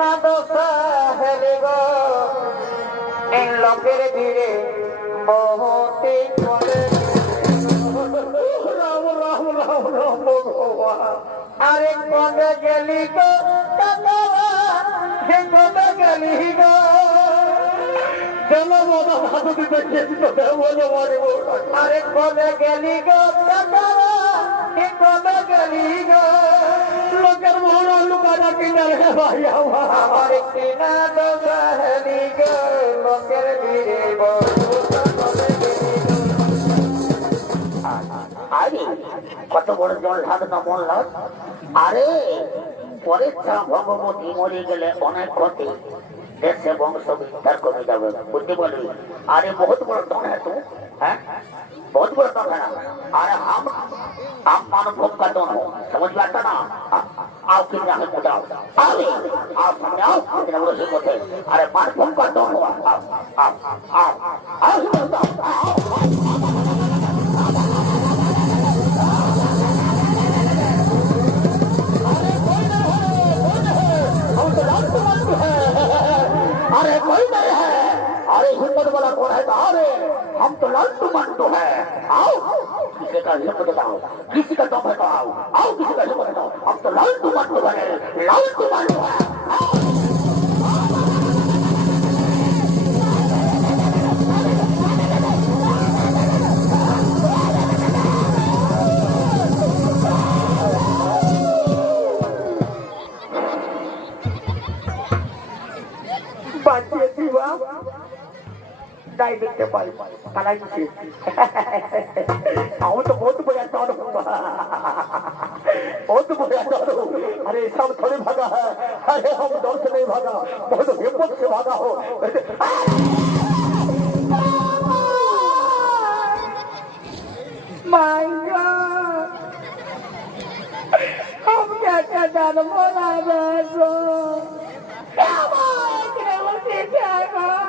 না দোষা হেলে গো এই লোকের ভিড়ে বহুতে করে রাম রাম রাম রাম ভগবান আরে কবে গেলি গো হে কবে গেলি গো কেন ভালো দিতে গেছি তো বাড়ি আরে কবে গেলি গো লুকাটা কিনা রে ভাই আমার আমার কিনা দোষা হেলি গো লোকের ভিড়ে বহুতে কবে গেলি গো আরে কত বড় জল ঢাক না বললাম আরে পরের ছাড়া ভগবতী মরে গেলে অনেক ক্ষতি দেশে বংশ বিস্তার কমে যাবে বুঝতে পারলি আরে বহুত বড় দন হ্যাঁ তু হ্যাঁ बहुत बड़ा दम है अरे हम हम मानव भोग का दोन हो समझ में आता ना आ- আপনি আমি কোথাও আমি আপনার আরে মারফত কত আপ আপ अरे हिम्मत वाला कौन है अरे हम तो लंटू मंटू है आओ किसी का हिम्मत बताओ किसी का दम है तो आओ आओ किसी का हिम्मत बताओ हम तो लंटू मंटू बने लंटू मंटू है आओ। দেখতে পাই পালাই দিছি আমি তো বহুত বড় একটা অনুভব बहुत बढ़िया डरो अरे सब थोड़ी भागा है अरे हम डर से नहीं भागा बहुत हिम्मत से भागा हो My God! हम क्या क्या जन्म लावे सो हमारे के उसी जाएगा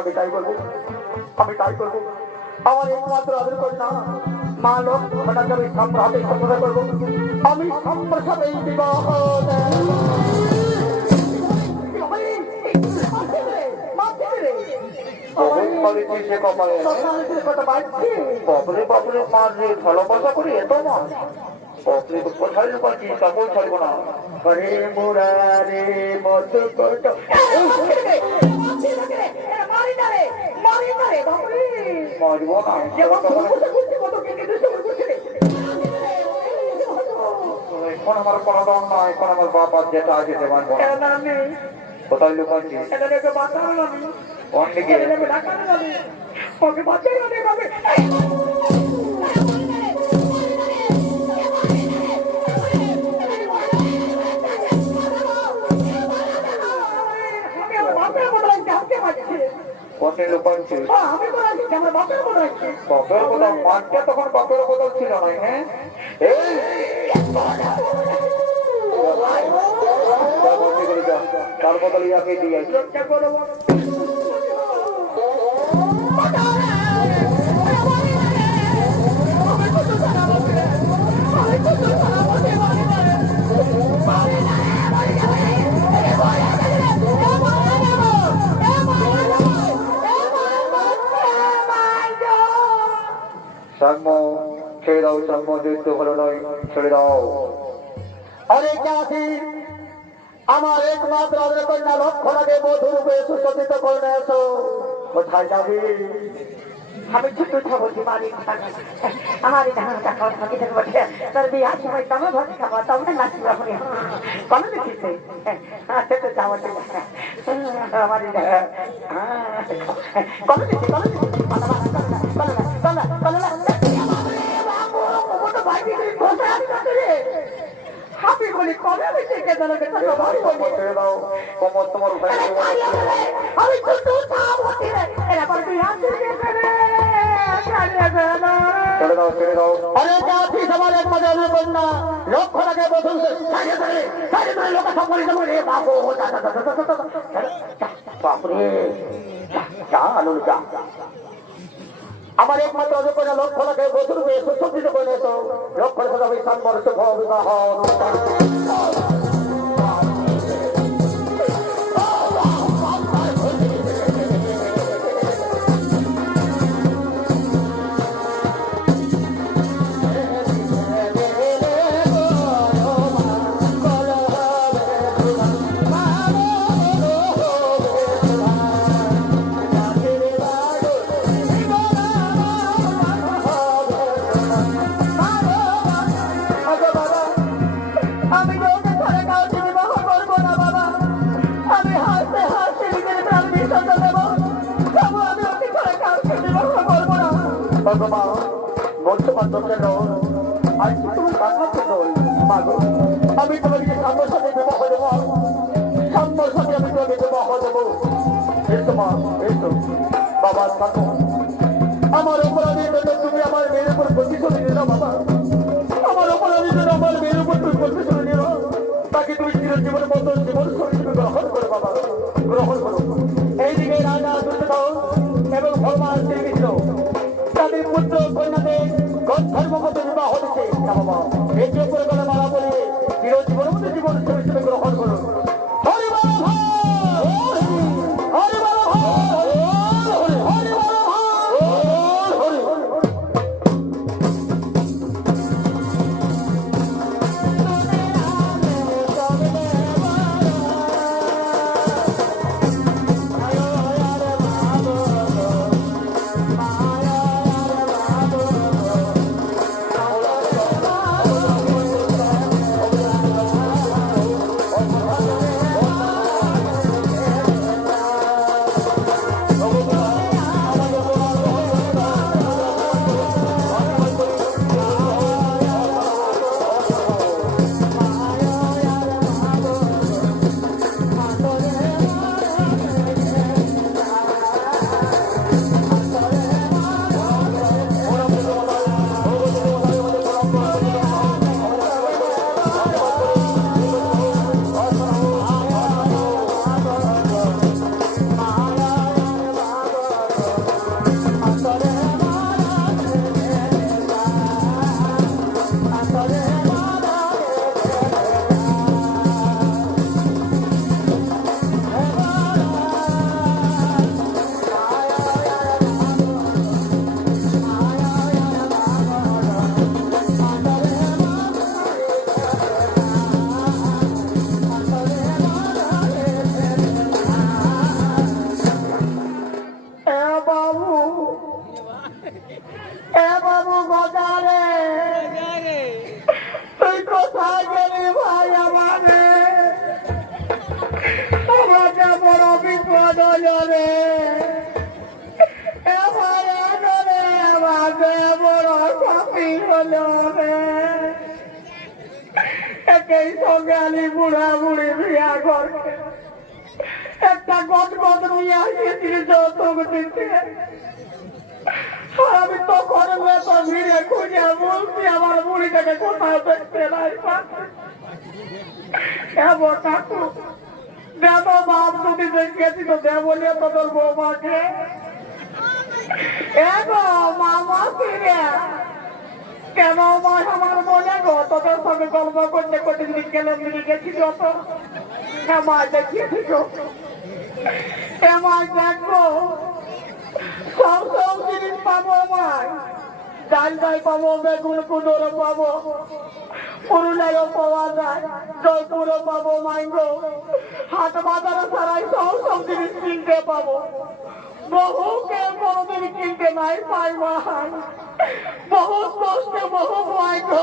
আমি তাই বলব। আমি তাই করব আমার একমাত্র আদর কন্যা মা লক্ষণাকে আমি সম্রাটে সম্প্রদায় করব আমি সম্প্রসাদ এই বিবাহ বাপরে বাপরে মার রে ভালোবাসা করি এত মা বাপরে তো কোথায় লুকাচ্ছি সকল ছাড়বো না হরে মুরারে মত কট মারবো না এখন আমার কোনো দম না এখন আমার বাপ আর যেটা আছে না কোথায় লুকাচ্ছি কোন দিকে ওকে বাচ্চাই অনেক হবে আমি বাপের মতো লাগছে বাপের কোথাও মাঠটা তখন বাপের কোথাও ছিল না হ্যাঁ? এই! তার বদলে ইয়াকে দিয়ে চেষ্টা যুদ্ধ ভালো নয় ছেড়ে দাও আরে চাষি আমার একমাত্র কন্যা লক্ষ্য লাগে বধু রূপে সুসজ্জিত করে এসো কোথায় যাবে আমি ছোট বলছি মারি আমার ধান টাকা থাকি থাকব তোর বিয়ে সময় তবে ভাত খাব তবে নাচি দেখিছে আচ্ছা তো আমার দিচ্ছি হাপি বলি কবে আমি থেকে জানাবে ছেড়ে দাও কোমর তোমার ভাই আমি শুধু চাবতি রে এরা পর তুই রে ছেড়ে দাও ছেড়ে দাও আরে জাতি সবার একমাত্র আদর কন্যা লক্ষ্য লাগে বধু সাইডে ধরে সাইডে ধরে লোক সব বলে দেবো রে বাবু। বাপরে যা, যা আলুর যা আমার একমাত্র কন্যা লক্ষ্য লাগে বছর সুসজ্জিত করে তো লক্ষ্য রেখে যাবে হবে ভগবান বলতে পারতো কেন আজ তুমি কান্না কেন মাগো আমি তোমাকে সাম্যর সাথে বিবাহ দেবো সাম্যর সাথে আমি তোমাকে বিবাহ দেবো এসো মা এসো বাবা থাকো চিরজীবন মতো কোথায় ভাই বিপদ আনরে আমাকে বড় ক্ষতি হলো রে। একই সঙ্গে বুড়া বুড়ি বিয়া একটা গদ গদ নিয়ে আসিয়েছিল যৌতুক আমি তখন মেয়েটা ভিড়ে খুঁজে বলছি আমার বুড়িটাকে কোথাও দেখতে নাই। এমন কাকু দেব বাপ যদি দেখেছি তো দেব বলিয়ে তোদের বৌমাকে এগো মামা ফিরে কেন মা আমার মনে গো তোদের সঙ্গে গল্প করতে করতে যদি গেলাম দিকে গেছি যত হ্যাঁ মা দেখিয়েছি গো এমন দেখব সব সব জিনিস পাবো আমার ডাল ডাল পাবো, বেগুন কুদর পাবো। পুরুলিয়াও পাওয়া যায়, জয়পুরও পাবো মাইগো হাট বাজারে ছাড়াই সব সব জিনিস কিনতে পাবো। কোনোদিন কিনতে নাই পাই মাই বহুত কষ্টে, বহু মাইগো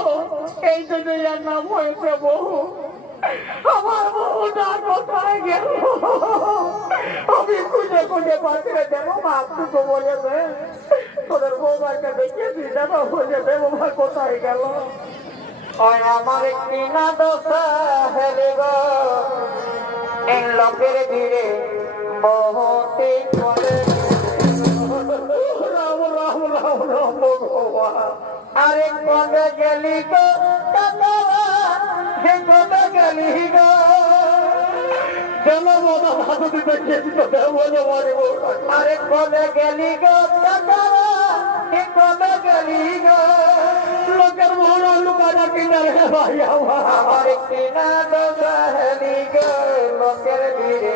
এই জন্য নাম হয়েছে বহু। আমার এই লোকের ভিড়ে বহুতে করে। রাম রাম রাম রাম আরে কবে গেলি গো কবে গেলি গো? মরে আরে কবে গেলি গো কবে গেলি গো? লোকের মন লুকানা কিনা রে ভাই আমার। কিনা তো গেলি গো লোকের ভিড়ে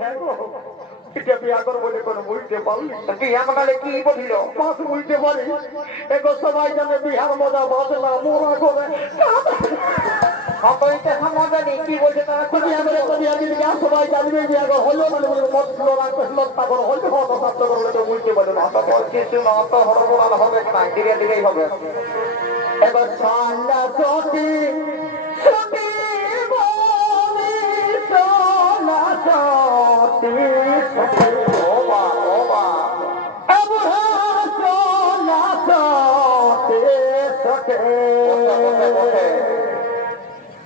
হ্যাঁ বিয়া করব কি বলিল? মাছ বুঝতে পারি। এগো সবাই জানে বিহার মজা বাসে না মোরা করে। হয়তো মজা নেই কি বলছে তারা বিয়া করে তো বিয়া দিদি সবাই জানবে বিয়া করে হলো মানে মত ছিল না লত্তা করে হয়তো হতো সাধ্য করলে তো বুঝতে পারে না তো বলছিস না অত হরবড়াল হবে না ধীরে ধীরেই হবে। এবার সন্ধ্যা সতী সতী বলি সোনা সতী সতী ওবা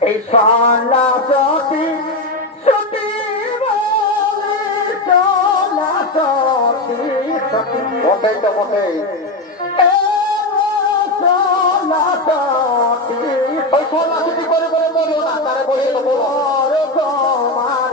সতী সতী এই সোনা সতী সতী বলি চলা সতী সতী বটেই তো বটেই ওই চলা ছুটি করে করে বলো না তারে বলে দেবো। তোমার